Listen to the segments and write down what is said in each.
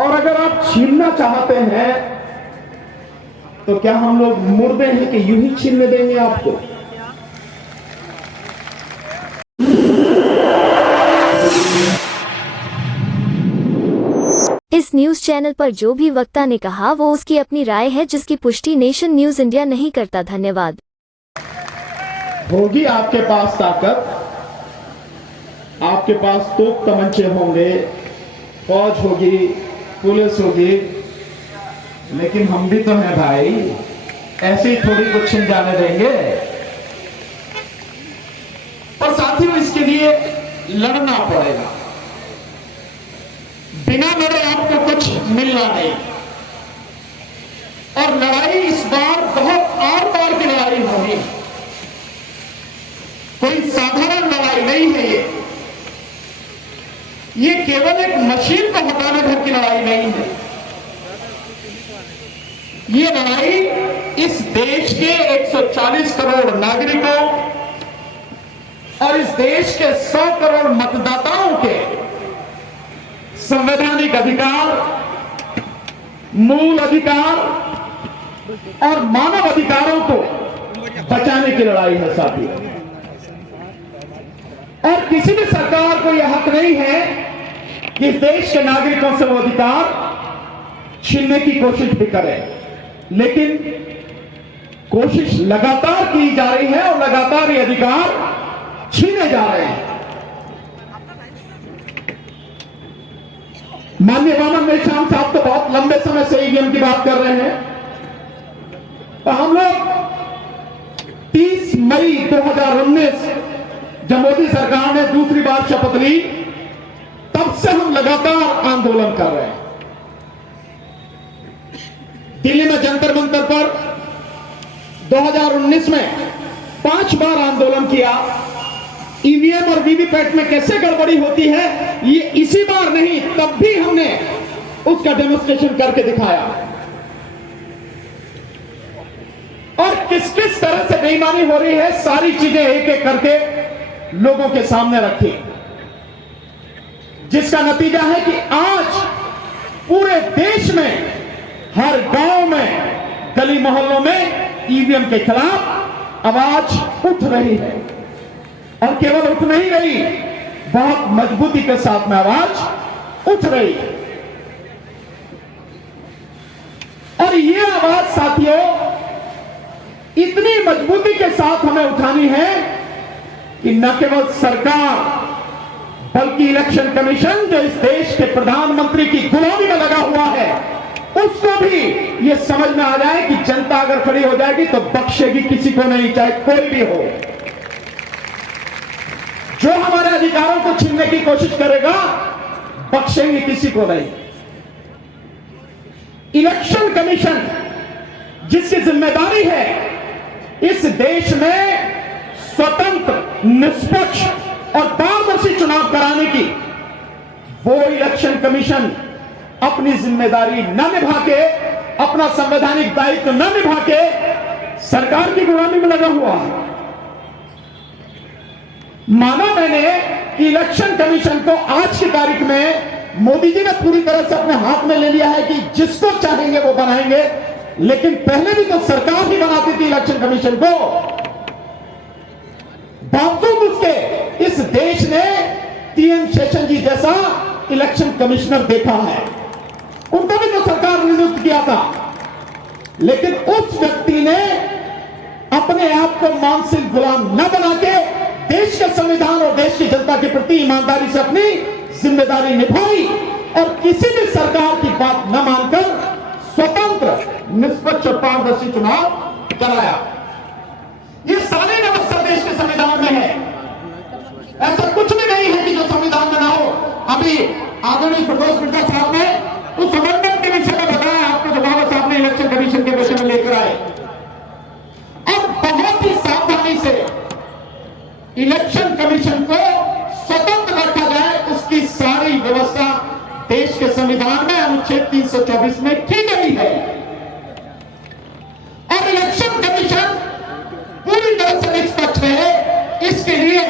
और अगर आप छीनना चाहते हैं तो क्या हम लोग मुर्दे हैं कि यूं ही छीनने देंगे आपको? इस न्यूज चैनल पर जो भी वक्ता ने कहा वो उसकी अपनी राय है, जिसकी पुष्टि नेशन न्यूज इंडिया नहीं करता। धन्यवाद। होगी आपके पास ताकत, आपके पास तोप तमंचे होंगे, फौज होगी, पुलिस होगी, लेकिन हम भी तो हैं भाई, ऐसे ही थोड़ी कुछ छिन जाने देंगे। और साथियों, इसके लिए लड़ना पड़ेगा। बिना लड़े आपको कुछ मिलना नहीं। और लड़ाई इस बार बहुत आर पार की लड़ाई होगी, कोई साधारण लड़ाई नहीं है। ये केवल एक मशीन को हटाने भर की लड़ाई नहीं है। ये लड़ाई इस देश के 140 करोड़ नागरिकों और इस देश के 100 करोड़ मतदाताओं के संवैधानिक अधिकार, मूल अधिकार और मानव अधिकारों को बचाने की लड़ाई है साथियों। और किसी भी सरकार को यह हक नहीं है कि इस देश के नागरिकों से वो अधिकार छीनने की कोशिश भी करे, लेकिन कोशिश लगातार की जा रही है और लगातार ये अधिकार छीने जा रहे हैं। माननीय वामन मेश्राम साहब तो बहुत लंबे समय से ईवीएम की बात कर रहे हैं। तो हम लोग 30 मई 2019 जब मोदी सरकार ने दूसरी बार शपथ ली, तब से हम लगातार आंदोलन कर रहे हैं। दिल्ली में जंतर मंतर पर 2019 में 5 बार आंदोलन किया। ईवीएम और वीवीपैट में कैसे गड़बड़ी होती है ये इसी बार नहीं, तब भी हमने उसका डेमोन्स्ट्रेशन करके दिखाया। और किस किस तरह से बेईमानी हो रही है, सारी चीजें एक एक करके लोगों के सामने रखी, जिसका नतीजा है कि आज पूरे देश में हर गांव में, गली मोहल्लों में ईवीएम के खिलाफ आवाज उठ रही है। और केवल उठ नहीं रही, बहुत मजबूती के साथ में आवाज उठ रही है। और ये आवाज साथियों इतनी मजबूती के साथ हमें उठानी है कि न केवल सरकार बल्कि इलेक्शन कमीशन जो इस देश के प्रधानमंत्री की गुलामी में लगा हुआ है, उसको भी ये समझ में आ जाए कि जनता अगर खड़ी हो जाएगी तो बख्शेगी किसी को नहीं, चाहे कोई भी हो। जो हमारे अधिकारों को छीनने की कोशिश करेगा, बख्शेंगे किसी को नहीं। इलेक्शन कमीशन जिसकी जिम्मेदारी है इस देश में स्वतंत्र, निष्पक्ष और पारदर्शी चुनाव कराने की, वो इलेक्शन कमीशन अपनी जिम्मेदारी न निभा के, अपना संवैधानिक दायित्व न निभा के सरकार की गुलामी में लगा हुआ है। माना मैंने कि इलेक्शन कमीशन को आज की तारीख में मोदी जी ने पूरी तरह से अपने हाथ में ले लिया है कि जिसको चाहेंगे वो बनाएंगे, लेकिन पहले भी तो सरकार ही बनाती थी इलेक्शन कमीशन को। बावजूद उसके इस देश ने टीएन शेषन जी जैसा इलेक्शन कमिश्नर देखा है, उनको भी तो सरकार ने नियुक्त किया था, लेकिन उस व्यक्ति ने अपने आप को मानसिक गुलाम न बना के देश के संविधान और देश की जनता के प्रति ईमानदारी से अपनी जिम्मेदारी निभाई और किसी भी सरकार की बात न मानकर स्वतंत्र, निष्पक्ष और पारदर्शी चुनाव कराया। ये सारी व्यवस्था देश के संविधान में है, ऐसा कुछ भी नहीं है कि जो संविधान में ना हो। अभी आदरणीय प्रदोष मिश्रा साहब ने उस अमेंडमेंट के विषय में बताया आपको, जो बाबा साहब ने इलेक्शन कमीशन के विषय में लेकर आए, और बहुत ही सावधानी से इलेक्शन कमीशन को स्वतंत्र रखा जाए, उसकी सारी व्यवस्था देश के संविधान में अनुच्छेद 324 में की गई है। और इलेक्शन कमीशन पूरी तरह से निष्पक्ष है, इसके लिए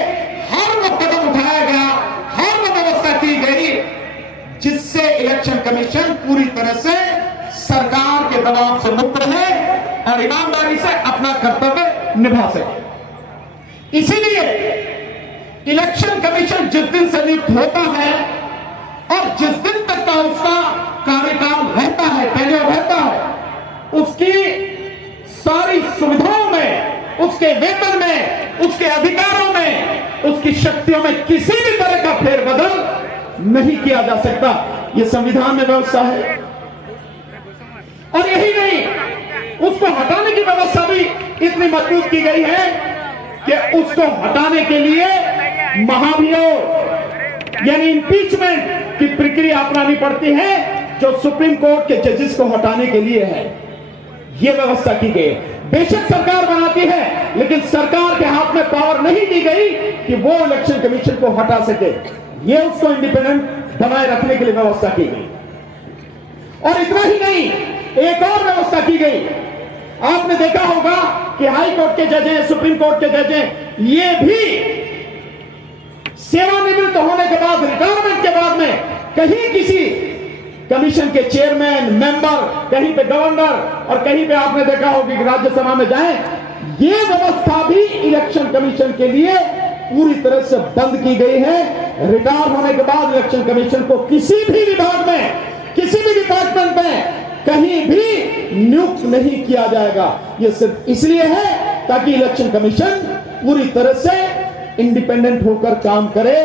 हर वो कदम उठाया गया, हर वो व्यवस्था की गई जिससे इलेक्शन कमीशन पूरी तरह से सरकार के दबाव से मुक्त रहे और ईमानदारी से अपना कर्तव्य निभा सके। इसीलिए इलेक्शन कमीशन जिस दिन से नियुक्त होता है और जिस दिन तक का उसका कार्यकाल रहता है, टेन्योर रहता है, उसकी सारी सुविधाओं में, उसके वेतन में, उसके अधिकारों में, उसकी शक्तियों में किसी भी तरह का फेरबदल नहीं किया जा सकता। यह संविधान में व्यवस्था है। और यही नहीं, उसको हटाने की व्यवस्था भी इतनी मजबूत की गई है कि उसको हटाने के लिए महाभियोग यानी इंपीचमेंट की प्रक्रिया अपनानी पड़ती है, जो सुप्रीम कोर्ट के जजेस को हटाने के लिए है। यह व्यवस्था की गई है। बेशक सरकार बनाती है, लेकिन सरकार के हाथ में पावर नहीं दी गई कि वो इलेक्शन कमीशन को हटा सके। यह उसको इंडिपेंडेंट बनाए रखने के लिए व्यवस्था की गई। और इतना ही नहीं, एक और व्यवस्था की गई। आपने देखा होगा कि हाई कोर्ट के जज हैं, सुप्रीम कोर्ट के जज हैं, ये भी सेवानिवृत्त होने के बाद, रिटायरमेंट के बाद में कहीं किसी कमीशन के चेयरमैन, मेंबर, कहीं पे गवर्नर और कहीं पे आपने देखा होगा कि राज्यसभा में जाएं, ये व्यवस्था भी इलेक्शन कमीशन के लिए पूरी तरह से बंद की गई है। रिटायर होने के बाद इलेक्शन कमीशन को किसी भी विभाग में, किसी भी डिपार्टमेंट में कहीं भी नियुक्त नहीं किया जाएगा। यह सिर्फ इसलिए है ताकि इलेक्शन कमीशन पूरी तरह से इंडिपेंडेंट होकर काम करे,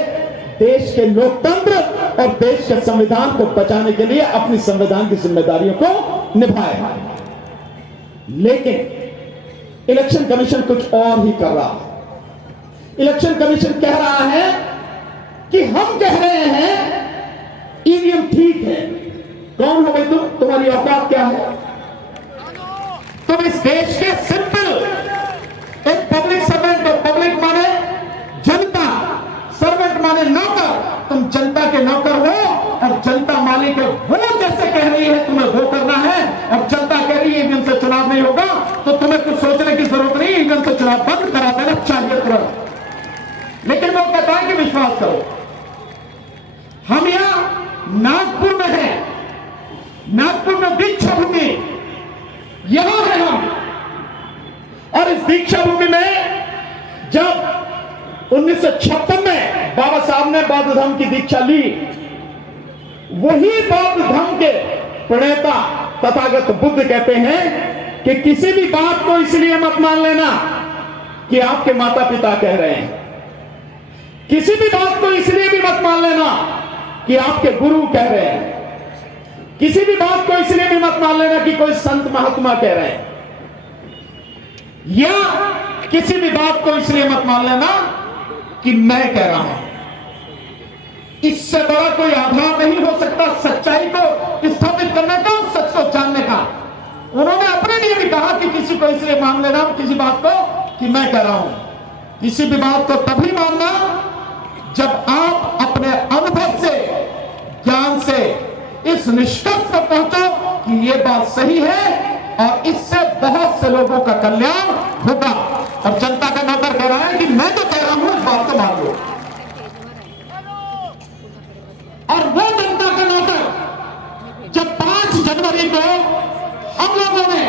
देश के लोकतंत्र और देश के संविधान को बचाने के लिए अपनी संविधान की जिम्मेदारियों को निभाए। लेकिन इलेक्शन कमीशन कुछ और ही कर रहा है। इलेक्शन कमीशन कह रहा है कि हम कह रहे हैं ईवीएम ठीक है। कौन हो भाई तुम? तुम्हारी औकात क्या है? तुम इस देश के सिंपल एक पब्लिक सर्वेंट हो। पब्लिक माने जनता, सर्वेंट माने नौकर। तुम जनता के नौकर हो और जनता मालिक है। वो जैसे कह रही है तुम्हें वो करना है, और जनता कह रही है ईवीएम से चुनाव नहीं होगा, तो तुम्हें कुछ सोचने की जरूरत नहीं, ईवीएम से चुनाव बंद करा देना चाहिए तुरंत। लेकिन वो कहता है कि विश्वास करो। हम यहां नागपुर में हैं, नागपुर में दीक्षा भूमि, यहां है हम। और इस दीक्षा भूमि में जब 1956 में बाबा साहब ने बौद्ध धर्म की दीक्षा ली, वही बौद्ध धर्म के प्रणेता तथागत बुद्ध कहते हैं कि किसी भी बात को इसलिए मत मान लेना कि आपके माता पिता कह रहे हैं, किसी भी बात को इसलिए भी मत मान लेना कि आपके गुरु कह रहे हैं, किसी भी बात को इसलिए भी मत मान लेना कि कोई संत महात्मा कह रहे हैं, या किसी भी बात को इसलिए मत मान लेना कि मैं कह रहा हूं। इससे बड़ा कोई आधार नहीं हो सकता सच्चाई को स्थापित करने का, सच को जानने का। उन्होंने अपने लिए भी कहा कि किसी को इसलिए मान लेना, किसी बात को, कि मैं कह रहा हूं। किसी भी बात को तभी मानना जब आप अपने अनुभव से, ज्ञान से इस निष्कर्ष पर पहुंचो कि यह बात सही है और इससे बहुत से लोगों का कल्याण होगा। और जनता का नौकर कह रहा है कि मैं तो कह रहा हूं, इस बात को मान लो। और वो जनता का नौकर जब 5 जनवरी को हम लोगों ने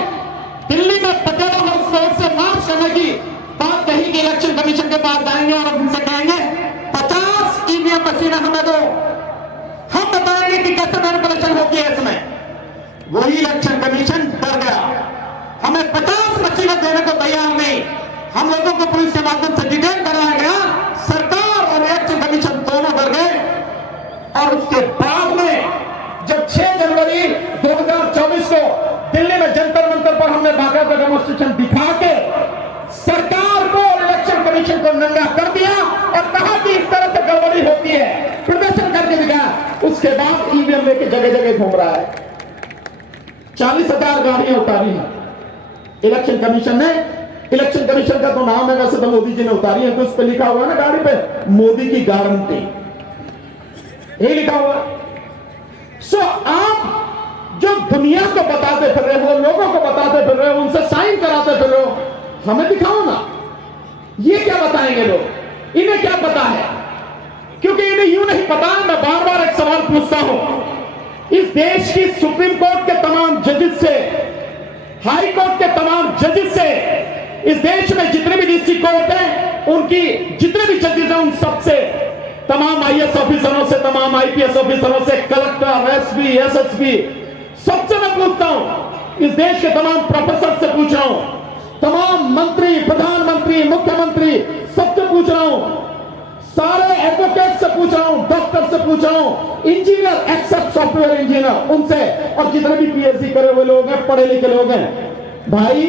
दिल्ली में पटेल हाउस कोर्ट से मार्च करने की बात कही कि इलेक्शन कमीशन के पास जाएंगे और उनसे कहेंगे 50 ईवीएम मशीनें हमें दो, हम बताएंगे कि कैसे मैनिपुलेशन होती है इसमें। वही इलेक्शन कमीशन डर गया, हमें 50 मशीनें देने को तैयार नहीं। हम लोगों को पुलिस के माध्यम से डिटेन कराया गया, सरकार और इलेक्शन कमीशन दोनों डर गए। और उसके बाद में जब 6 जनवरी 2024 को दिल्ली में जंतर मंतर पर हमने बाकायदा डेमोन्स्ट्रेशन दिखा के सरकार को और इलेक्शन कमीशन को नंगा कर दिया और कहा कि इस तरह से गड़बड़ी होती है, प्रदर्शन करके दिखाया। उसके बाद ईवीएम लेके जगह जगह घूम रहा है। 40,000 गाड़ियां उतारी हैं इलेक्शन कमीशन ने। इलेक्शन कमीशन का तो नाम है, वैसे तो मोदी जी ने उतारी है, तो उस पर लिखा हुआ है ना गाड़ी पे, मोदी की गारंटी, ये लिखा हुआ। सो आप जो दुनिया को बताते फिर रहे हो, लोगों को बताते फिर रहे हो, उनसे साइन कराते फिर रहे हो, हमें दिखाओ ना। ये क्या बताएंगे लोग? इन्हें क्या पता है? क्योंकि इन्हें यूं नहीं पता। मैं बार बार एक सवाल पूछता हूं, इस देश की सुप्रीम कोर्ट के तमाम जजेस से, हाई कोर्ट के तमाम जजेस से, इस देश में जितने भी डिस्ट्रिक्ट कोर्ट हैं उनकी जितने भी जजेस हैं उन सबसे, तमाम आईएएस ऑफिसरों से, तमाम आईपीएस ऑफिसरों से, कलेक्टर, एसपी, एसएसपी, सबसे मैं पूछता हूं, इस देश के तमाम प्रोफेसर से पूछ रहा हूं, तमाम मंत्री, प्रधानमंत्री, मुख्यमंत्री, सबसे पूछ रहा हूं, सारे एडवोकेट से पूछ रहा हूं, डॉक्टर से पूछ रहा हूं, इंजीनियर एक्सेप्ट सॉफ्टवेयर इंजीनियर, उनसे, और जितने भी पीएचडी करे हुए लोग हैं, पढ़े लिखे लोग हैं, भाई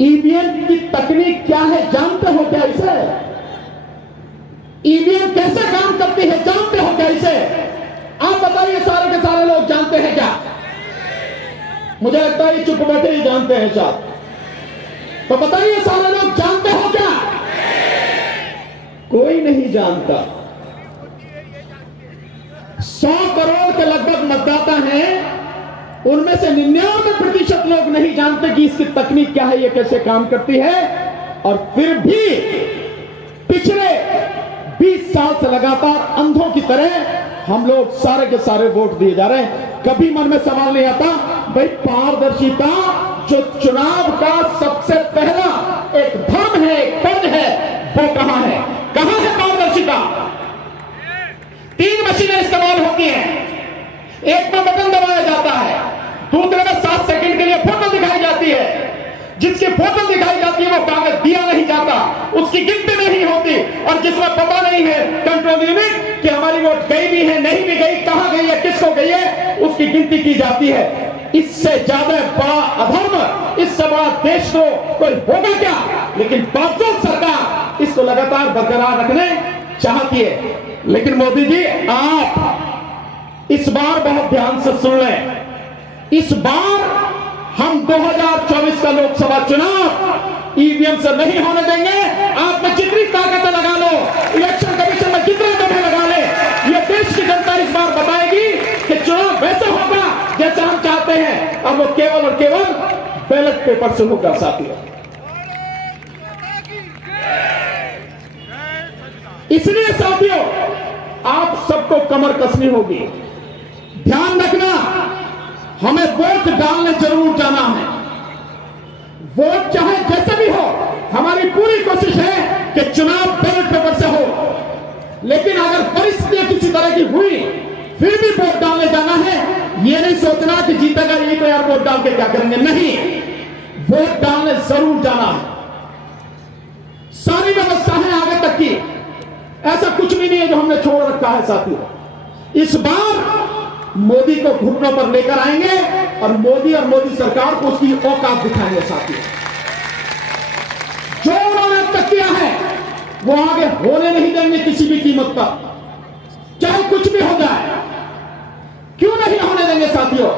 ईवीएम की तकनीक क्या है जानते हो क्या इसे? ईवीएम कैसे काम करती है जानते हो क्या इसे? आप बताइए, सारे के सारे लोग जानते हैं क्या? मुझे लगता है चुप बैठे ही जानते हैं साहब। तो बताइए, सारे लोग जानते हो क्या? कोई नहीं जानता। 100 करोड़ के लगभग मतदाता हैं, उनमें से 99% लोग नहीं जानते कि इसकी तकनीक क्या है, ये कैसे काम करती है। और फिर भी पिछले 20 साल से लगातार अंधों की तरह हम लोग सारे के सारे वोट दिए जा रहे हैं। कभी मन में सवाल नहीं आता, भाई पारदर्शिता जो चुनाव का सबसे पहला एक धर्म है, एक पद है, वो कहां है? कहां है पारदर्शिता? 3 मशीनें इस्तेमाल होती हैं, एक में बटन दबाया जाता है, दूसरे में 7 सेकंड के लिए फोटो दिखाई जाती है। जिसकी फोटो दिखाई जाती है वो कागज दिया नहीं जाता, उसकी गिनती नहीं होती, और जिसमें पता नहीं है कंट्रोल यूनिट कि हमारी वोट गई भी है, नहीं भी गई, कहां गई है, किसको गई है, उसकी गिनती की जाती है। इससे ज्यादा बड़ा अधर्म, इससे बड़ा देशद्रोह कोई होगा क्या? लेकिन बावजूद सरकार इसको लगातार बरकरार रखने चाहती है। लेकिन मोदी जी, आप इस बार बहुत ध्यान से सुन लें, इस बार हम 2024 का लोकसभा चुनाव ईवीएम से नहीं होने देंगे। आप में जितनी ताकत लगा लो, इलेक्शन कमीशन में जितने दफे लगा ले, ये देश की जनता इस बार बताएगी कि चुनाव वैसे होगा जैसे हम चाहते हैं, और वो केवल और केवल बैलेट पेपर से होगा। साथियों, इसलिए साथियों, आप सबको कमर कसनी होगी। ध्यान रखना, हमें वोट डालने जरूर जाना है। वोट चाहे जैसे भी हो, हमारी पूरी कोशिश है कि चुनाव बैलेट पेपर से हो। लेकिन अगर परिस्थितियां किसी तरह की हुई, फिर भी वोट डालने जाना है। यह नहीं सोचना कि जीतेगा ये तो यार वोट डाल के क्या करेंगे, नहीं, वोट डालने जरूर जाना है। सारी व्यवस्था है आगे तक की, ऐसा कुछ भी नहीं है जो हमने छोड़ रखा है। साथियों, इस बार मोदी को घुटनों पर लेकर आएंगे और मोदी सरकार को उसकी औकात दिखाएंगे। साथियों, जो उन्होंने अब तक किया है वो आगे होने नहीं देंगे किसी भी कीमत पर, चाहे कुछ भी हो जाए। क्यों नहीं होने देंगे साथियों?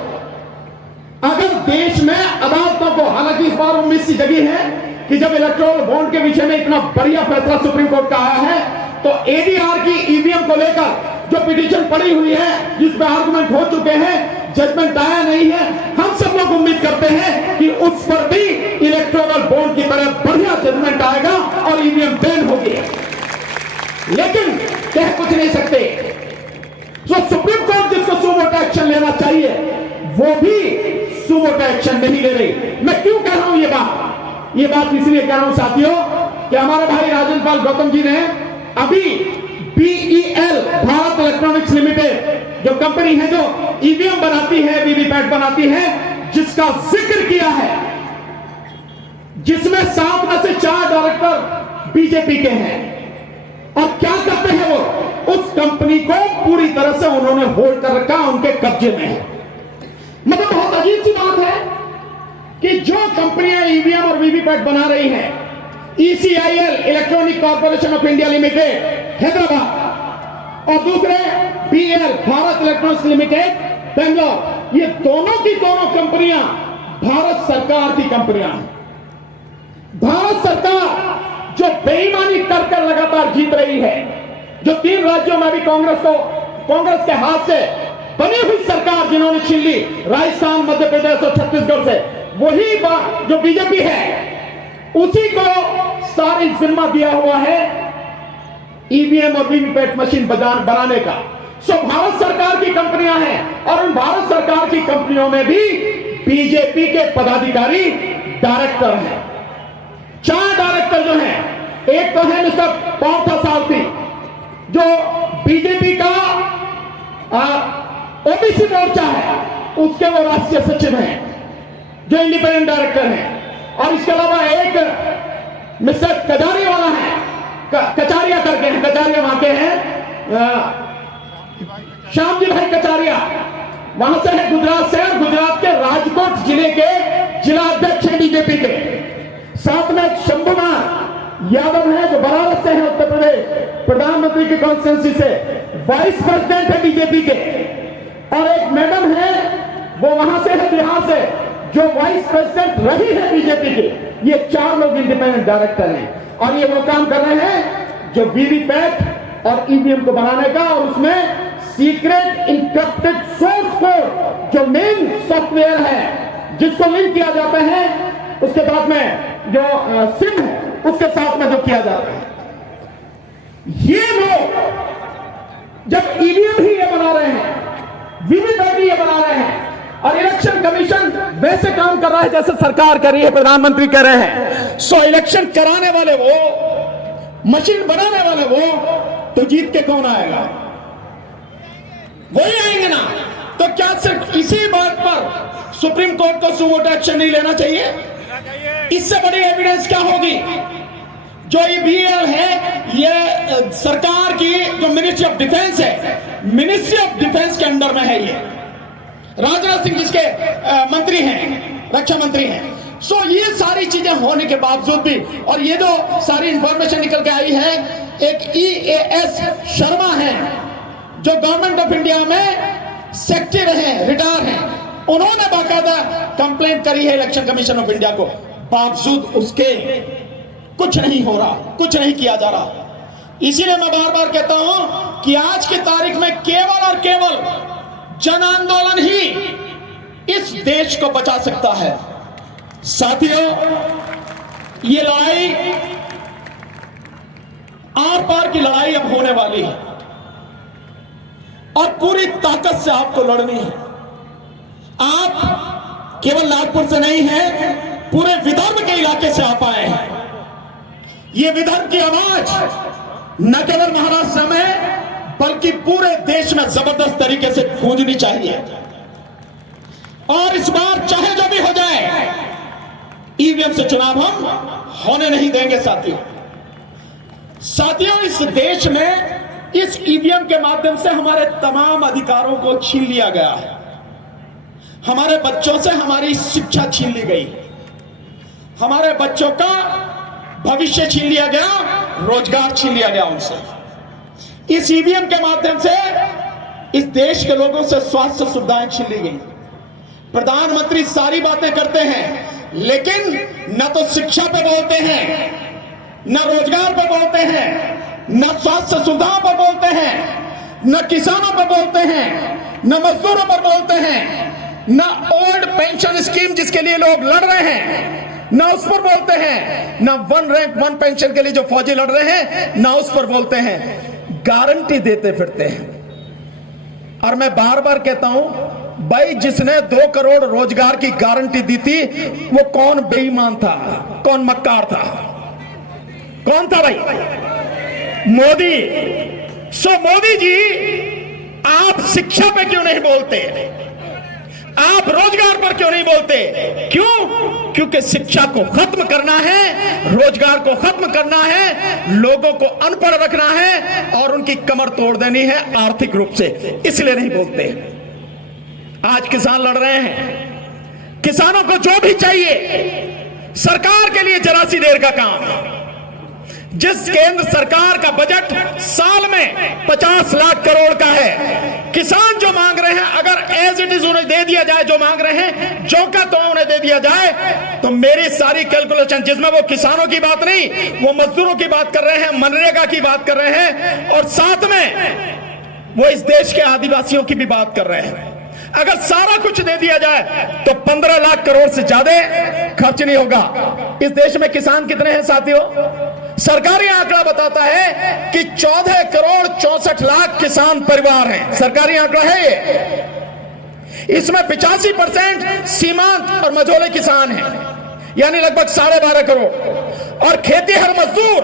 अगर देश में अदालतों को, हालांकि इस बार उम्मीद सी जगी है कि जब इलेक्टोरल बॉन्ड के विषय में इतना बढ़िया फैसला सुप्रीम कोर्ट का आया है, तो एडीआर की ईवीएम को लेकर जो पिटीशन पड़ी हुई है, जिसमें आर्गुमेंट हो चुके हैं, जजमेंट आया नहीं है, हम सब लोग उम्मीद करते हैं कि उस पर भी इलेक्टोरल बॉन्ड की तरह बढ़िया जजमेंट आएगा और ईवीएम बैन होगी। लेकिन कह कुछ नहीं सकते। तो सुप्रीम कोर्ट जिसको सुमोटो एक्शन लेना चाहिए, वो भी सुमोटो एक्शन नहीं ले रही। मैं क्यों कह रहा हूं ये बात इसलिए कह रहा हूं साथियों कि हमारे भाई राजेंद्र पाल गौतम जी ने अभी BEL, भारत इलेक्ट्रॉनिक्स लिमिटेड, जो कंपनी है जो ईवीएम बनाती है, वीवीपैट बनाती है, जिसका जिक्र किया है, जिसमें 7 में से 4 डायरेक्टर बीजेपी के हैं। और क्या करते हैं वो? उस कंपनी को पूरी तरह से उन्होंने होल्ड कर रखा, उनके कब्जे में है। मतलब बहुत अजीब सी बात है कि जो कंपनियां ईवीएम और वीवीपैट बना रही हैं, ECIL, electronic corporation of India limited, Hyderabad, और दूसरे BEL, Bharat electronics limited, Bangalore, ये दोनों की दोनों कंपनियां भारत सरकार की कंपनियां हैं। भारत सरकार जो बेईमानी कर लगातार जीत रही है, जो 3 राज्यों में भी कांग्रेस के हाथ से बनी हुई सरकार जिन्होंने छीन ली, राजस्थान, मध्य प्रदेश और छत्तीसगढ़ से, वही जो बीजेपी है, उसी को सारी जिम्मा दिया हुआ है ईवीएम और वीवीपैट मशीन बनाने का। सो भारत सरकार की कंपनियां हैं और उन भारत सरकार की कंपनियों में भी बीजेपी के पदाधिकारी डायरेक्टर हैं। 4 डायरेक्टर जो हैं, एक तो है मिस्टर पार्थ सारथी जो बीजेपी का ओबीसी मोर्चा है, उसके वो राष्ट्रीय सचिव हैं जो इंडिपेंडेंट डायरेक्टर हैं। और इसके अलावा एक मिस्टर कजारिया वाला है, कचारिया करके हैं, कचारिया वहां के हैं श्याम जी भाई कचारिया, वहां से है गुजरात से, और गुजरात के राजकोट जिले के जिला अध्यक्ष हैं बीजेपी के। साथ में शंभुनाथ यादव है जो बनारस से है, उत्तर प्रदेश प्रधानमंत्री की कॉन्स्टिट्यूंसी से वाइस प्रेसिडेंट है बीजेपी के। और एक मैडम है वो वहां से है बिहार से, जो वाइस प्रेसिडेंट रही है बीजेपी के। ये 4 लोग इंडिपेंडेंट डायरेक्टर हैं और ये वो काम कर रहे हैं जो वीवीपैट और ईवीएम को बनाने का, और उसमें सीक्रेट इंक्रिप्टेड सोर्स कोड जो मेन सॉफ्टवेयर है जिसको लिंक किया जाता है उसके साथ में जो सिम है उसके साथ में जो किया जाता है, ये लोग जब ईवीएम ही ये बना रहे हैं, वीवीपैट ही ये बना रहे हैं, और इलेक्शन कमीशन वैसे काम कर रहा है जैसे सरकार कर रही है, प्रधानमंत्री कह रहे हैं। सो इलेक्शन कराने वाले वो, मशीन बनाने वाले वो, तो जीत के कौन आएगा? वही आएंगे ना। तो क्या सिर्फ इसी बात पर सुप्रीम कोर्ट को सुमोटो एक्शन नहीं लेना चाहिए? इससे बड़ी एविडेंस क्या होगी? जो ये बीएल है ये सरकार की जो मिनिस्ट्री ऑफ डिफेंस है, मिनिस्ट्री ऑफ डिफेंस के अंडर में है। ये राजनाथ सिंह जिसके मंत्री हैं, रक्षा मंत्री हैं। सो ये सारी चीजें होने के बावजूद भी, और ये जो सारी इंफॉर्मेशन निकल के आई है, एक EAS शर्मा है जो गवर्नमेंट ऑफ इंडिया में सेक्रेटरी रहे, रिटायर हैं, उन्होंने बाकायदा कंप्लेंट करी है इलेक्शन कमीशन ऑफ इंडिया को, बावजूद उसके कुछ नहीं हो रहा, कुछ नहीं किया जा रहा। इसीलिए मैं बार बार कहता हूं कि आज की तारीख में केवल और केवल जन आंदोलन ही इस देश को बचा सकता है। साथियों, ये लड़ाई आर पार की लड़ाई अब होने वाली है और पूरी ताकत से आपको लड़नी है। आप केवल नागपुर से नहीं है, पूरे विदर्भ के इलाके से आप आए हैं। ये विदर्भ की आवाज न केवल महाराष्ट्र में बल्कि पूरे देश में जबरदस्त तरीके से गूंजनी चाहिए। और इस बार चाहे जो भी हो जाए, ईवीएम से चुनाव हम होने नहीं देंगे। साथियों, इस देश में इस ईवीएम के माध्यम से हमारे तमाम अधिकारों को छीन लिया गया है। हमारे बच्चों से हमारी शिक्षा छीन ली गई, हमारे बच्चों का भविष्य छीन लिया गया, रोजगार छीन लिया गया उनसे। इस ईवीएम के माध्यम से इस देश के लोगों से स्वास्थ्य सुविधाएं छीन ली गई। प्रधानमंत्री सारी बातें करते हैं, लेकिन न तो शिक्षा पे बोलते हैं, न रोजगार पे बोलते हैं, न स्वास्थ्य सुविधाओं पर बोलते हैं, न किसानों पर बोलते हैं, न मजदूरों पर बोलते हैं, न ओल्ड पेंशन स्कीम जिसके लिए लोग लड़ रहे हैं न उस पर बोलते हैं, न 1 रैंक 1 पेंशन के लिए जो फौजी लड़ रहे हैं न उस पर बोलते हैं। गारंटी देते फिरते हैं। और मैं बार बार कहता हूं, भाई जिसने 2 करोड़ रोजगार की गारंटी दी थी वो कौन बेईमान था, कौन मक्कार था, कौन था भाई? मोदी। सो मोदी जी, आप शिक्षा पे क्यों नहीं बोलते? आप रोजगार पर क्यों नहीं बोलते? क्यों? क्योंकि शिक्षा को खत्म करना है, रोजगार को खत्म करना है, लोगों को अनपढ़ रखना है और उनकी कमर तोड़ देनी है आर्थिक रूप से, इसलिए नहीं बोलते। आज किसान लड़ रहे हैं, किसानों को जो भी चाहिए सरकार के लिए जरा सी देर का काम। जिस केंद्र सरकार का बजट साल में 50 लाख करोड़ का है, किसान जो मांग रहे हैं अगर एज इट इज उन्हें दे दिया जाए, जो मांग रहे हैं जो का तो उन्हें दे दिया जाए, तो मेरी सारी कैलकुलेशन, जिसमें वो किसानों की बात नहीं, वो मजदूरों की बात कर रहे हैं, मनरेगा की बात कर रहे हैं, और साथ में वो इस देश के आदिवासियों की भी बात कर रहे हैं। अगर सारा कुछ दे दिया जाए तो 15 लाख करोड़ से ज्यादा खर्च नहीं होगा। इस देश में किसान कितने हैं साथियों? सरकारी आंकड़ा बताता है कि 14 करोड़ 64 लाख किसान परिवार हैं। सरकारी आंकड़ा है ये। इसमें 85% सीमांत और मझोले किसान हैं, यानी लगभग 12.5 करोड़। और खेतीहर मजदूर,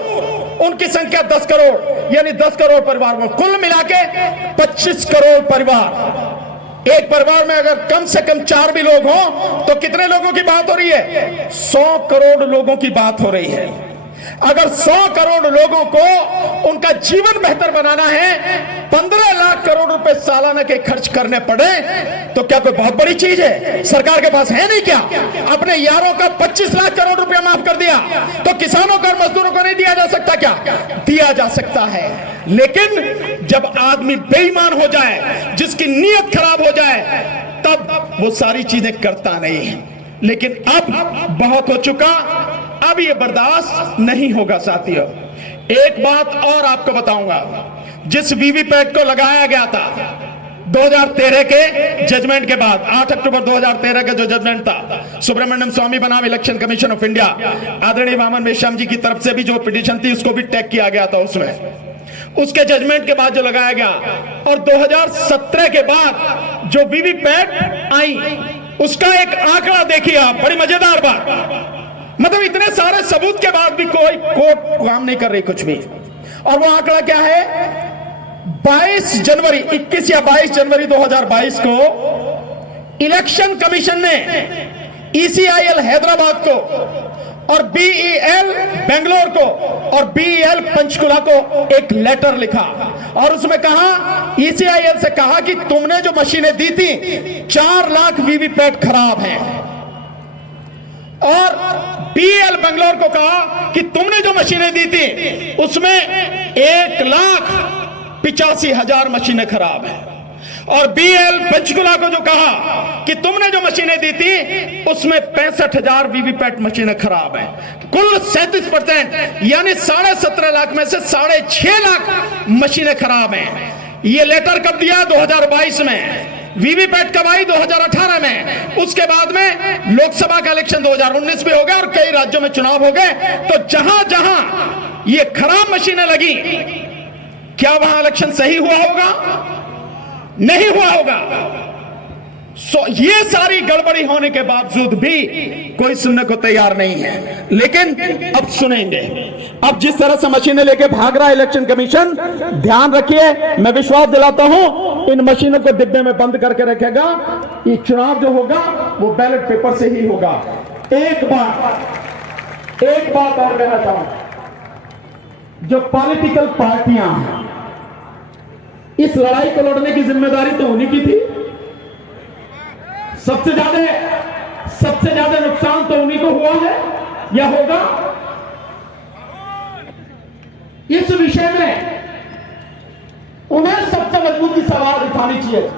उनकी संख्या 10 करोड़, यानी 10 करोड़ परिवार में। कुल मिला के 25 करोड़ परिवार। एक परिवार में अगर कम से कम 4 भी लोग हों तो कितने लोगों की बात हो रही है? 100 करोड़ लोगों की बात हो रही है। अगर 100 करोड़ लोगों को उनका जीवन बेहतर बनाना है, 15 लाख करोड़ रुपए सालाना के खर्च करने पड़े, तो क्या कोई बहुत बड़ी चीज है? सरकार के पास है नहीं क्या? अपने यारों का 25 लाख करोड़ रुपया माफ कर दिया, तो किसानों को और मजदूरों को नहीं दिया जा सकता क्या? दिया जा सकता है। लेकिन जब आदमी बेईमान हो जाए, जिसकी नीयत खराब हो जाए, तब वो सारी चीजें करता नहीं है। लेकिन अब बहुत हो चुका, अब ये बर्दाश्त नहीं होगा साथियों। एक बात और आपको बताऊंगा, जिस वीवीपैट को लगाया गया था 2013 के जजमेंट के बाद, 8 अक्टूबर 2013 का जो जजमेंट था, सुब्रमण्यम स्वामी बनाम इलेक्शन कमीशन ऑफ इंडिया, आदरणीय वामन मेश्राम जी की तरफ से भी जो पिटीशन थी उसको भी टैग किया गया था उसमें। उसके जजमेंट के बाद जो लगाया गया, और 2017 के बाद जो वीवीपैट आई, उसका एक आंकड़ा देखिए आप, बड़ी मजेदार बात। मतलब इतने सारे सबूत के बाद भी कोई कोर्ट काम नहीं कर रही कुछ भी। और वो आंकड़ा क्या है? 22 जनवरी 21 या 22 जनवरी 2022 को इलेक्शन कमीशन ने ECIL हैदराबाद को और BEL बेंगलोर को और BEL पंचकुला को एक लेटर लिखा, और उसमें कहा, ECIL से कहा कि तुमने जो मशीनें दी थी 4 लाख वीवीपैट खराब हैं, और BEL बेंगलोर को कहा कि तुमने जो मशीनें दी थी उसमें 1,85,000 मशीनें खराब हैं, और BEL पंचकुला को जो कहा कि तुमने जो मशीनें दी थी उसमें 65,000 वीवीपैट मशीनें खराब हैं। कुल 37%, यानी 17.5 लाख में से 6.5 लाख मशीनें खराब हैं। ये लेटर कब दिया? 2022 में। वीवीपैट कब आई? 2018 में। उसके बाद में लोकसभा का इलेक्शन 2019 में हो गया और कई राज्यों में चुनाव हो गए। तो जहां जहां ये खराब मशीनें लगी, क्या वहां इलेक्शन सही हुआ होगा? नहीं हुआ होगा। ये सारी गड़बड़ी होने के बावजूद भी कोई सुनने को तैयार नहीं है। लेकिन अब सुनेंगे। अब जिस तरह से मशीनें लेके भाग रहा है इलेक्शन कमीशन, ध्यान रखिए, मैं विश्वास दिलाता हूं इन मशीनों को डिब्बे में बंद करके रखेगा। ये चुनाव जो होगा वो बैलेट पेपर से ही होगा। एक बात और कहना चाहूंगा, जो पॉलिटिकल पार्टियां हैं, इस लड़ाई को लड़ने की जिम्मेदारी तो उन्हीं की थी। सबसे ज्यादा नुकसान तो उन्हीं को हुआ है या होगा। इस विषय में उन्हें सबसे मजबूती से आवाज उठानी चाहिए।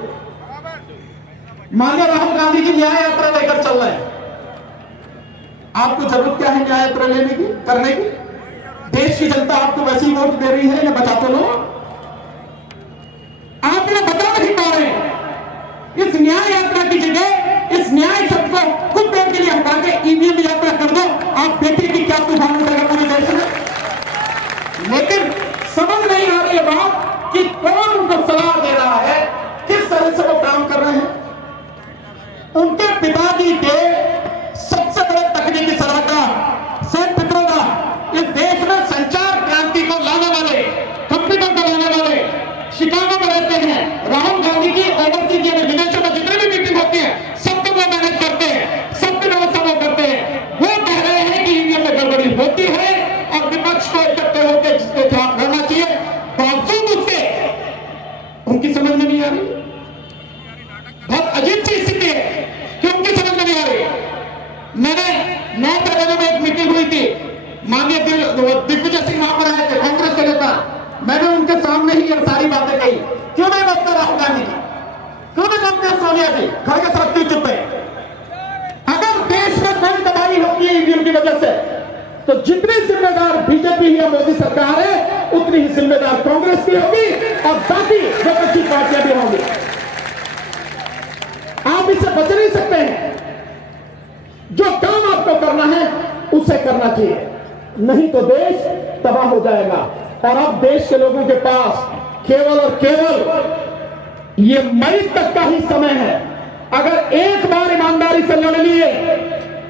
माननीय राहुल गांधी जी न्याय यात्रा लेकर चल रहे हैं। आपको जरूरत क्या है न्याय यात्रा लेने की, करने की? देश की जनता आपको वैसी वोट दे रही है, बता तो लो। आप इन्हें बता नहीं पा रहे। इस न्याय यात्रा की जगह इस न्याय शब्द को कुछ देर के लिए हटा के ईवीएम यात्रा कर दो, आप देखिए कि क्या तूफान उठेगा पूरे देश में। लेकिन समझ नहीं आ रही है बात कि कौन उनको सलाह दे रहा है, किस तरह से वो काम कर रहे हैं। उनके पिताजी के सबसे बड़े तकनीकी सलाहकार सैम पित्रोदा इस देश में संचार क्रांति को लाने वाले, कंप्यूटर को लाने वाले शिकागो में रहते हैं। राहुल गांधी की ओवरसीज यानी विदेशों में जितनी भी मीटिंग होती है सबको वो मैनेज करते हैं, सबकी व्यवस्था वो करते हैं। वो कह रहे हैं कि ईवीएम में गड़बड़ी होती है और विपक्ष को इकट्ठे होकर इसके खिलाफ लड़ना चाहिए। बावजूद उसके उनकी समझ में नहीं आ रही। बहुत अजीब सी स्थिति है कि उनकी समझ में नहीं आ रही। मैंने 9 फरवरी में एक मीटिंग हुई थी, माननीय दिग्विजय सिंह वहां पर आए थे, कांग्रेस के नेता। मैंने उनके सामने ही ये सारी बातें कही। क्यों नहीं बचता राहुल गांधी जी, क्यों नहीं बचते सोनिया जी, घर के तरफ क्यों चुप है? अगर देश में कोई तबाही होती है ईवीएम की वजह से, तो जितनी जिम्मेदार बीजेपी या मोदी सरकार है उतनी ही जिम्मेदार कांग्रेस भी होगी और बाकी विपक्षी पार्टियां भी होंगी। आप इससे बच नहीं सकते हैं। जो काम आपको करना है उसे करना चाहिए, नहीं तो देश तबाह हो जाएगा। और अब देश के लोगों के पास केवल और केवल ये मई तक का ही समय है। अगर एक बार ईमानदारी से लड़ लिए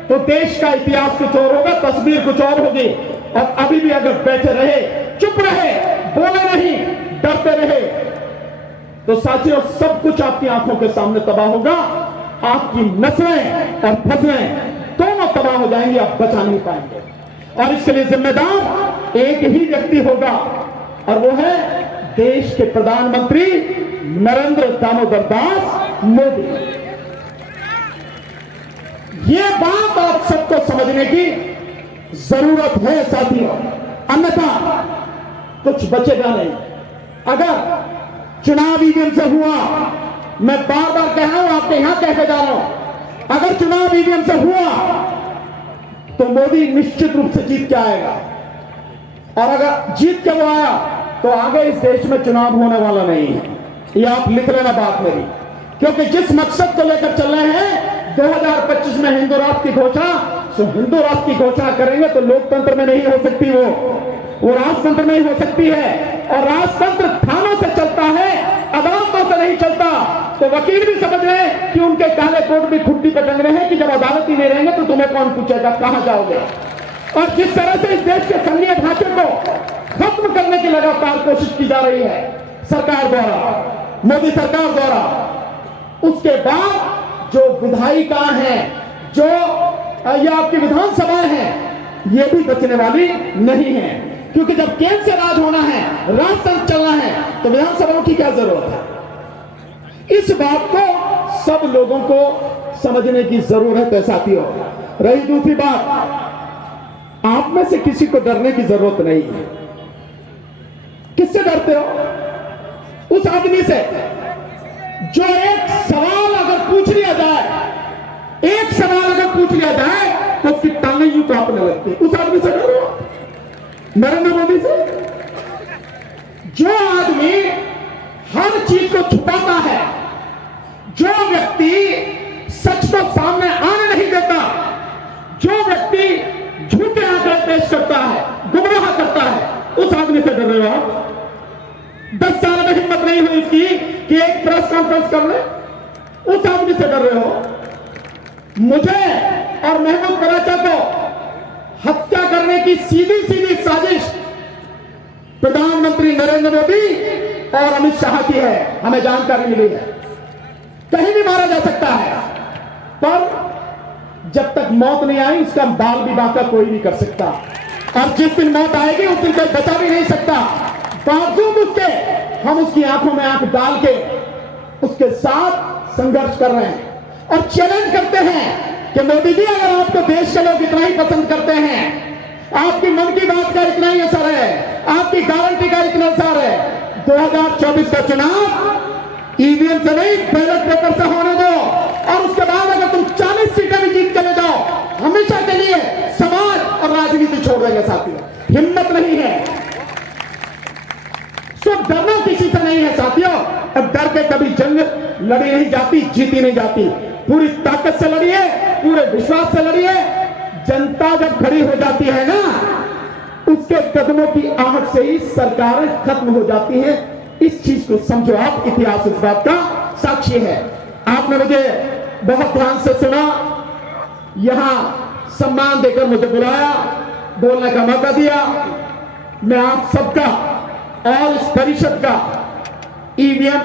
तो देश का इतिहास कुछ और होगा, तस्वीर कुछ और होगी। और अभी भी अगर बैठे रहे, चुप रहे, बोले नहीं, डरते रहे, तो साथियों सब कुछ आपकी आंखों के सामने तबाह होगा। आपकी नस्लें और फसलें दोनों तबाह हो जाएंगी, आप बचा नहीं पाएंगे। और इसके लिए जिम्मेदार एक ही व्यक्ति होगा, और वो है देश के प्रधानमंत्री नरेंद्र दामोदर दास मोदी। ये बात आप सबको समझने की जरूरत है साथियों, अन्यथा कुछ बचेगा नहीं। अगर चुनाव ईवीएम से हुआ, मैं बार बार कह रहा हूं, आपके यहां कहते जा रहा हूं, अगर चुनाव ईवीएम से हुआ तो मोदी निश्चित रूप से जीत के आएगा। और अगर जीत के वो आया तो आगे इस देश में चुनाव होने वाला नहीं है। ये आप लिख लेना बात मेरी, क्योंकि जिस मकसद को लेकर चल रहे हैं 2025 में हिंदू राष्ट्र की घोषणा, तो हिंदू राष्ट्र की घोषणा करेंगे तो लोकतंत्र में नहीं हो सकती, वो राजतंत्र में ही हो सकती है। और राजतंत्र थानों से चलता है, अदालतों से नहीं चलता। तो वकील भी समझ रहे हैं कि उनके काले कोट भी खुट्टी पर टंग रहे हैं कि जब अदालत ही नहीं रहेंगे तो तुम्हें कौन पूछेगा, कहां जाओगे। और जिस तरह से इस देश के संघीय ढांचे को खत्म करने की लगातार कोशिश की जा रही है सरकार द्वारा, मोदी सरकार द्वारा, उसके बाद जो विधायिका हैं, जो ये आपकी विधानसभाएं हैं, ये भी बचने वाली नहीं है। क्योंकि जब केंद्र से राज होना है, राजतंत्र चलना है, तो विधानसभाओं की क्या जरूरत है। इस बात को सब लोगों को समझने की जरूरत है साथियों। रही दूसरी बात, आप में से किसी को डरने की जरूरत नहीं है। किससे डरते हो? उस आदमी से जो एक सवाल अगर पूछ लिया जाए, एक सवाल अगर पूछ लिया जाए तो उसकी टांगें यूं कांपने लगती। उस आदमी से डरो, नरेंद्र मोदी से। जो आदमी हर चीज को छुपाता है, जो व्यक्ति सच को सामने आने नहीं देता, जो व्यक्ति झूठे आंकड़े पेश करता है, गुमराह करता है, उस आदमी से डर रहे हो आप। 10 साल में हिम्मत नहीं हुई इसकी कि एक प्रेस कॉन्फ्रेंस कर ले, उस आदमी से डर रहे हो। मुझे और महमूद कराचा को हत्या करने की सीधी सीधी साजिश प्रधानमंत्री नरेंद्र मोदी और अमित शाह की है, हमें जानकारी मिली है। कहीं भी मारा जा सकता है, पर जब तक मौत नहीं आई उसका बाल भी बांका कोई नहीं कर सकता। और जिस दिन मौत आएगी उस दिन कोई बचा भी नहीं सकता। बावजूद उसके हम उसकी आंखों में आंख डाल के उसके साथ संघर्ष कर रहे हैं और चैलेंज करते हैं कि मोदी जी, अगर आपको देश के लोग इतना ही पसंद करते हैं, आपकी मन की बात का इतना ही असर है, आपकी गारंटी का इतना असर है, 2024 का चुनाव ईवीएम से नहीं बैलेट पेपर से होने दो। और उसके बाद अगर तुम 40 सीटें भी जीत चले जाओ, हमेशा के लिए समाज और राजनीति छोड़ देंगे साथियों। हिम्मत नहीं है, सिर्फ डरना किसी से नहीं है साथियों। अब डर के कभी जंग लड़ी नहीं जाती, जीती नहीं जाती। पूरी ताकत से लड़िए, पूरे विश्वास से लड़िए। जनता जब खड़ी हो जाती है ना, उसके कदमों की आहट से ही सरकारें खत्म हो जाती हैं। इस चीज को समझो आप, इतिहास इस बात का साक्षी है। आपने मुझे बहुत ध्यान से सुना, यहां सम्मान देकर मुझे बुलाया, बोलने का मौका दिया। मैं आप सबका और इस परिषद का, ईवीएम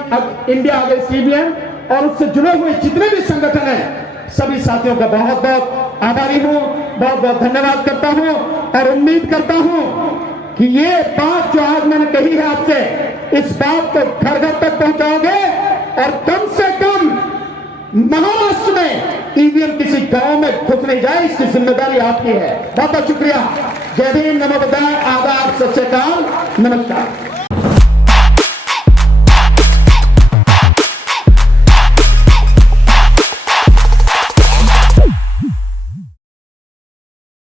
इंडिया अगेंस्ट ईवीएम और उससे जुड़े हुए जितने भी संगठन हैं, सभी साथियों का बहुत बहुत आभारी हूं, बहुत बहुत धन्यवाद करता हूं। और उम्मीद करता हूं कि ये बात जो आज मैंने कही है आपसे, इस बात को घर घर तक पहुंचाओगे और कम से कम महाराष्ट्र में ईवीएम किसी गांव में घुस नहीं जाए, इसकी जिम्मेदारी आपकी है। बहुत बहुत शुक्रिया। जय भीम, नमो बुद्धाय, आदाब, सत श्री अकाल, नमस्कार।